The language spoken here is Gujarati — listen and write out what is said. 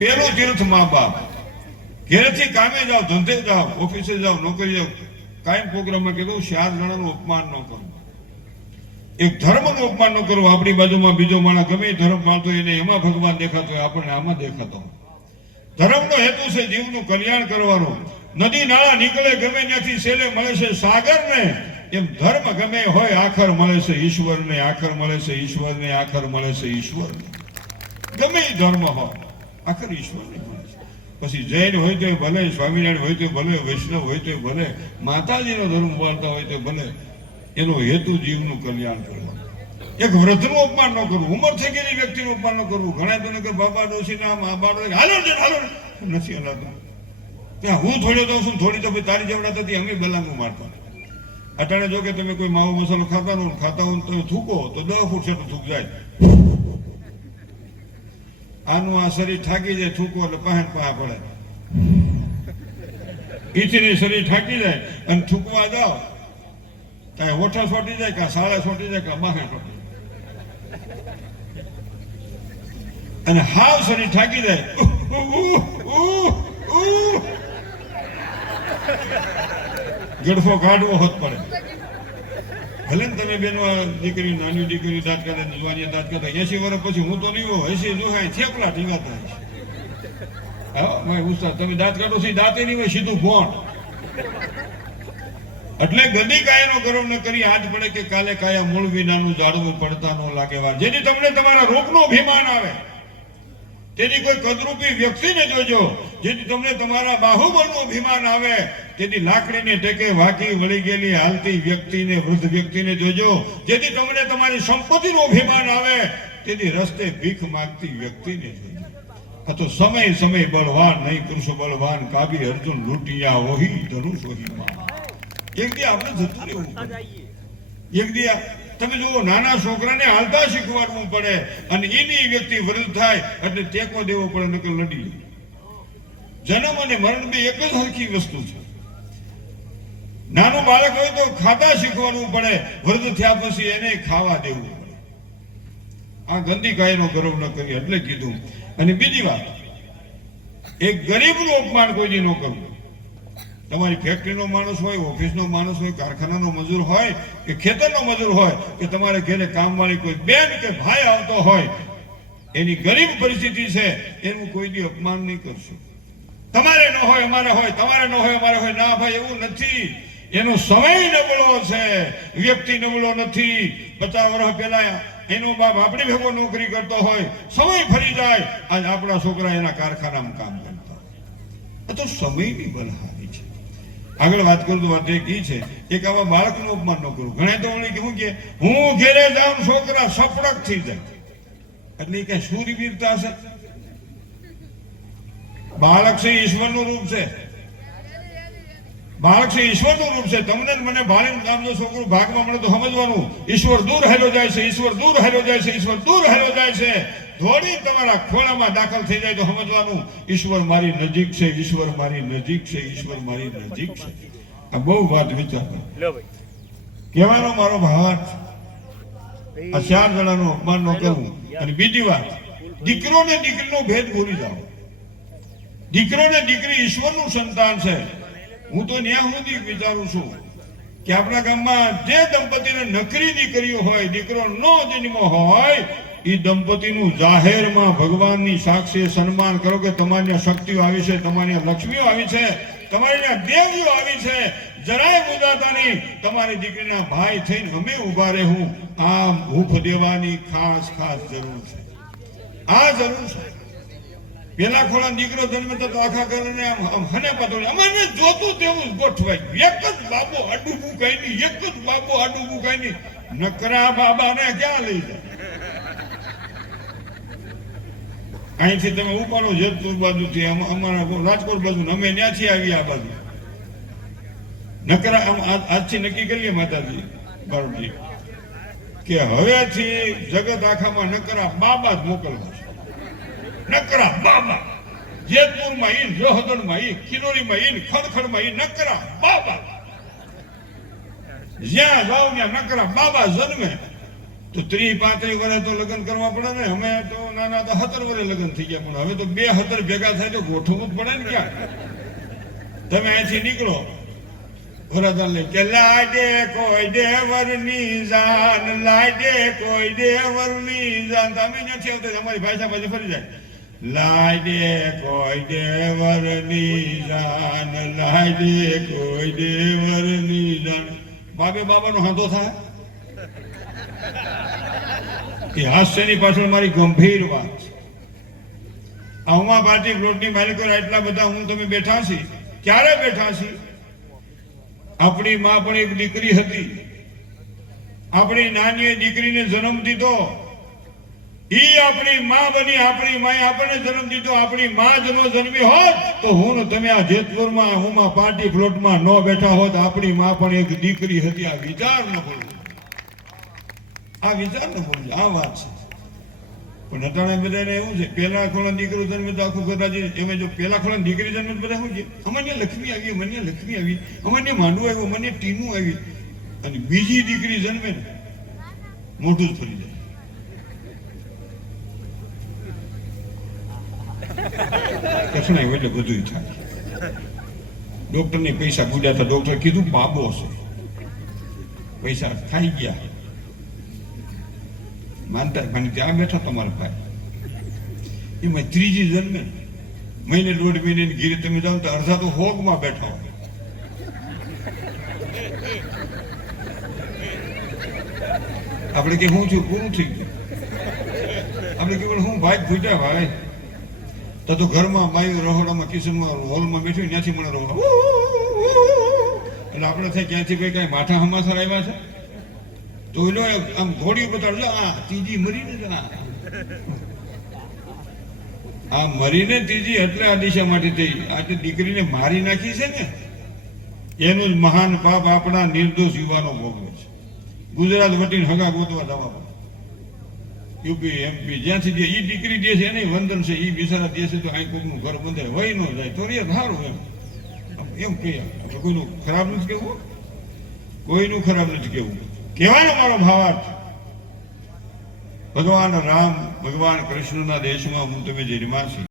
પેલું તીર્થ મા બાપ. ઘેરથી કામે જાઓ, ધંધે જાઓ, ઓફિસે જાઓ, નોકરી જાઓ, કાયમ પ્રોગ્રામમાં કીધું 4 જણાનું અપમાન ન કરવું, એક ધર્મનું અપમાન ન કરવું. આપણી બાજુમાં બીજો માણસ ગમે ધર્મ પાળતો એને એમાં ભગવાન દેખાતો હોય, આપણને આમાં દેખાતો. ધર્મનો હેતુ છે જીવનું કલ્યાણ કરવાનું. નદી નાળા નીકળે ગમે ત્યાંથી છેલ્લે મળે છે સાગરને, એમ ધર્મ ગમે હોય આખર મળે છે ઈશ્વરને, આખર મળે છે ઈશ્વરને, આખર મળે છે ઈશ્વરને. ગમે ધર્મ હોય આખર ઈશ્વરને મળે છે. પછી જૈન હોય તો ભલે, સ્વામિનારાયણ હોય તો ભલે, વૈષ્ણવ હોય તો ભલે, માતાજીનો ધર્મ પાળતા હોય તો ભલે, એનો હેતુ જીવનું કલ્યાણ કરવાનું. એક વૃદ્ધનું અપમાન ન કરવું, ઉંમર થઈ ગયેલી વ્યક્તિનું અપમાન ન કરવું. ઘણા તો કે બાબા ડોશીના મા બાપ હાલો નથી હલાતું. ત્યાં હું થોડ્યો તો છું, થોડી તો તારી જેવડા થતી અમે બલાંગું મારતા. અટાણે જો કે તમે કોઈ માવો મસાલો ખાતા હો તમે થૂકો તો 10 ફૂટ જેટલું થૂક જાય. આનું આ શરીર થાકી જાય, થૂકો એટલે પહેન પડે. ઈથીની શરીર થાકી જાય અને થૂકવા જાઓ કાંઈ ઓઠા છોટી જાય, કાં સાડા છોટી જાય, કાં બાહે છોટી જાય. અને હાવ શરીર થાકી જાય, ગડફો કાઢવો હોત પડે. ભલે ને તમે બેનો દીકરી, નાની દીકરી દાંત કાઢે, જુવાની દાંત કાઢે, 80 વર્ષ પછી હું તો નહીં હોય, 80 જોહાય થેપલા ટીંગાતા હશે. હા ભાઈ ઉસ્તાદ, તમે દાંત કાઢો છો દાંતે નહીં હોય, સીધું ભોણ. એટલે ગંદી કાયાનો ગૌરવ ન કરી આજ પડે કે કાલે કાયા મૂળ વિનાનું ઝાડવું પડતા ન લાગે વાર. જેથી તમને તમારા રોગનો અભિમાન આવે, તેની કોઈ કદરૂપી વ્યક્તિને જોજો. જેથી તમને તમારા બાહુબળનું અભિમાન આવે, તેથી લાકડીને ટેકે વાકી વળી ગયેલી હાલતી વ્યક્તિને, વૃદ્ધ વ્યક્તિને જોજો. જેથી તમને તમારી સંપત્તિનું અભિમાન આવે, તેથી રસ્તે ભીખ માંગતી વ્યક્તિને જોજો. આ તો સમય સમય બળવાન નહીં, પુરુષ બળવાન કાબી અર્જુન લૂંટિયા ઓહી ધનુષ ઓહી માં. એક દી આપણે જતું રહેવું પડે. એક દી તમે જુઓ, નાના છોકરાને હાલતા શીખવાડવું પડે અને એની વ્યક્તિ વૃદ્ધ થાય એટલે ટેકો દેવો પડે, નકર લડી. જન્મ અને મરણ બે એક જ હરખી વસ્તુ છે. નાનું બાળક હોય તો ખાતા શીખવાડવું પડે, વૃદ્ધ થયા પછી એને ખાવા દેવું પડે. આ ગંદી કાયનો ગૌરવ ન કરી એટલે કીધું. અને બીજી વાત, એક ગરીબનું અપમાન કોઈની ન કરવું. તમારી ફેક્ટરીનો માણસ હોય, ઓફિસનો માણસ હોય, કારખાનાનો મજૂર હોય કે ખેતરનો મજૂર હોય કે તમારે ઘરે કામવાળી કોઈ બેન કે ભાઈ આવતો હોય, એની ગરીબ પરિસ્થિતિ છે, એનું કોઈ દી અપમાન નહીં કરશો. તમારે ન હોય અમારે હોય, તમારે ન હોય અમારે હોય, ના ભાઈ એવું નથી. એનો સમય નબળો છે, વ્યક્તિ નબળો નથી. 50 વર્ષ પહેલા એનો બાપ આપણી ભેગો નોકરી કરતો હોય, સમય ફરી જાય, આજ આપણા છોકરા એના કારખાનામાં કામ કરતા. આ તો સમયની બલહારી છે. આગળ વાત કરું તો વાત એક ઈ છે, એક આવા બાળકનું અપમાન ન કરવું. ઘણા તો શું કે હું ઘેરે જાઉં છોકરા સપડક થઈ જાય, એટલે એ કઈ શૂરવીરતા છે? બાળક છે ઈશ્વરનું રૂપ છે, બાળક છે ઈશ્વરનું રૂપ છે. તમને મને ભાળીને કામ જો છોકરું ભાગમાં મળે તો સમજવાનું ઈશ્વર દૂર હેલો જાય છે, ઈશ્વર દૂર હેલો જાય છે, ઈશ્વર દૂર હેલો જાય છે. દોડી તમારા ખોળામાં દાખલ થઈ જાય તો સમજવાનું ઈશ્વર મારી નજીક છે, ઈશ્વર મારી નજીક છે, ઈશ્વર મારી નજીક છે. આ બહુ વાત વિચાર કહેવાનો મારો ભાવાર્થ. આ 4 જણાનું અપમાન ન કરવું. અને બીજી વાત, દીકરો ને દીકરીનો ભેદ ભૂલી જાઓ. દીકરો ને દીકરી ઈશ્વરનું સંતાન છે. હું તો ત્યાં સુધી વિચારું છું કે આપણા ગામમાં જે દંપતીને નકરી દીકરીઓ હોય, દીકરો નો જન્મ હોય, એ દંપતીનું જાહેરમાં ભગવાનની સાક્ષી સન્માન કરો કે તમારી શક્તિઓ આવી છે, તમારી લક્ષ્મીઓ આવી છે, તમારી દેવીઓ આવી છે. જરાય મુદાતા નહીં. તમારી દીકરીના ભાઈ થઈને અમે ઉભા રહેવું, આમ હૂફ દેવાની ખાસ ખાસ જરૂર છે. આ જરૂર છે. પેલા ખોળા દીકરો જન્મે તો આખા ઘરને આમ હને પાતળું અમારે જોતું તેવું ગોઠવાય. એક જ બાબો આડું મુકાય નહીં, એક જ બાબો આડું મુકાય નહીં. નકરા બાબાને ક્યાં લઈ જાય? અહીંથી તમે ઉપાડો જેતપુર બાજુથી, અમારા રાજકોટ બાજુ, અમે ત્યાંથી આવી આ બાજુ. નકરા આજથી નક્કી કરીએ માતાજી બાળજી કે હવેથી જગત આખામાં નકરા બાબા જ મોકલવા છે. નકરા બાબા. જેતપુરમાં ઈ, જોહદરમાં ઈ, કિનોરીમાં ઈ, ખડખડમાં ઈ નકરા બાબા. જ્યાં જાઓ ત્યાં નકરા બાબા જન્મે. તો 30-35 વર્ષ તો લગ્ન કરવા પડે ને. અમે તો નાના તો 17 વર્ષે લગ્ન થઈ ગયા, પણ હવે તો 2 17 ભેગા થાય તો ગોઠવવું જ પડે ને. ક્યાં તમે અહીંથી નીકળો વરદાન લઈ કે લાડે કોઈ દેવરની જાન, લાડે કોઈ દેવરની જાન. તમે નથી આવતા, તમારી ભાષા પાછી ફરી જાય. લાડે કોઈ દેવરની જાન, લાડે કોઈ દેવરની જાન. બાબે બાબાનો હાંધો થાય. એ હાસ્યની પાછળ મારી ગંભીર વાત છે. આ ઉમા પાર્ટી પ્લોટની માલિકો એટલા બધા હું તમે બેઠા છી. ક્યારે બેઠા છી? આપણી માં પણ એક દીકરી હતી. આપણી નાની દીકરીને જન્મ દીધો. ઈ આપણી માં બની. આપણી માએ આપણને જન્મ દીધો. આપણી માં જ નો જન્મી હોત તો હું ને તમે આ જેતપુરમાં ઉમા પાર્ટી પ્લોટમાં ન બેઠા હોત. આપણી માં પણ એક દીકરી હતી. આ વિચાર ન ભૂલજો, આ વિચાર ન ભૂલજો. આ વાત છે. પણ અટાણે બધાને એવું છે, પેલા ખોલા દીકરો જન્મે તો આખું કદાચ એમાં જો પેલા ખોલા દીકરી જન્મે તો બધા શું છે, અમાન્ય લક્ષ્મી આવી, અમાન્ય લક્ષ્મી આવી, અમાન્ય માંડવું આવ્યું, અમાન્ય ટીનું આવી. અને બીજી દીકરી જન્મે ને મોઢું જ ફરી જાય. કૃષ્ણ આવ્યો એટલે બધું થાય. ડોક્ટર ને પૈસા પૂર્યા હતા. ડોક્ટર કીધું બાબો છે. પૈસા ખાઈ ગયા. માનતા માની ત્યાં બેઠા તમારા ભાઈ. એમાં ત્રીજી જન્મે મહિને 1.5 મહિને ઘીરે તમે જાઓ તો અડધા તો હોગમાં બેઠા હોય. આપણે કે હું છું પૂરું થઈ ગયું. આપણે કેવળ હું ભાઈ ફૂટ્યા ભાઈ. તો ઘરમાં માયું રહોડામાં કિચનમાં હોલમાં બેઠું ત્યાંથી મને રહો એટલે આપણે થાય ક્યાંથી ભાઈ કઈ માઠા હમાસર આવ્યા છે તો એલો આમ ઘોડી બતાડજો. આ ત્રીજી મરીને જ આ મરીને ત્રીજી એટલે આ દિશા માટે થઈ. આ દીકરીને મારી નાખી છે ને એનું જ મહાન પાપ આપણા નિર્દોષ યુવાનો ભોગવે છે. ગુજરાત વટીને હગા ગોતવા જવા પડે. યુપી MP જ્યાંથી જે ઈ દીકરી જે છે એને વંદન છે. ઈ બિચારા દેશે તો અહીં કોઈનું ઘર બંધે વહી ન જાય તો રે સારું. એમ કહીએ આપણે કોઈનું ખરાબ નથી કેવું, કોઈનું ખરાબ નથી કેવું. કહેવાનો મારો ભાવાર્થ, ભગવાન રામ ભગવાન કૃષ્ણના દેશમાં હું તમે જન્મા છીએ.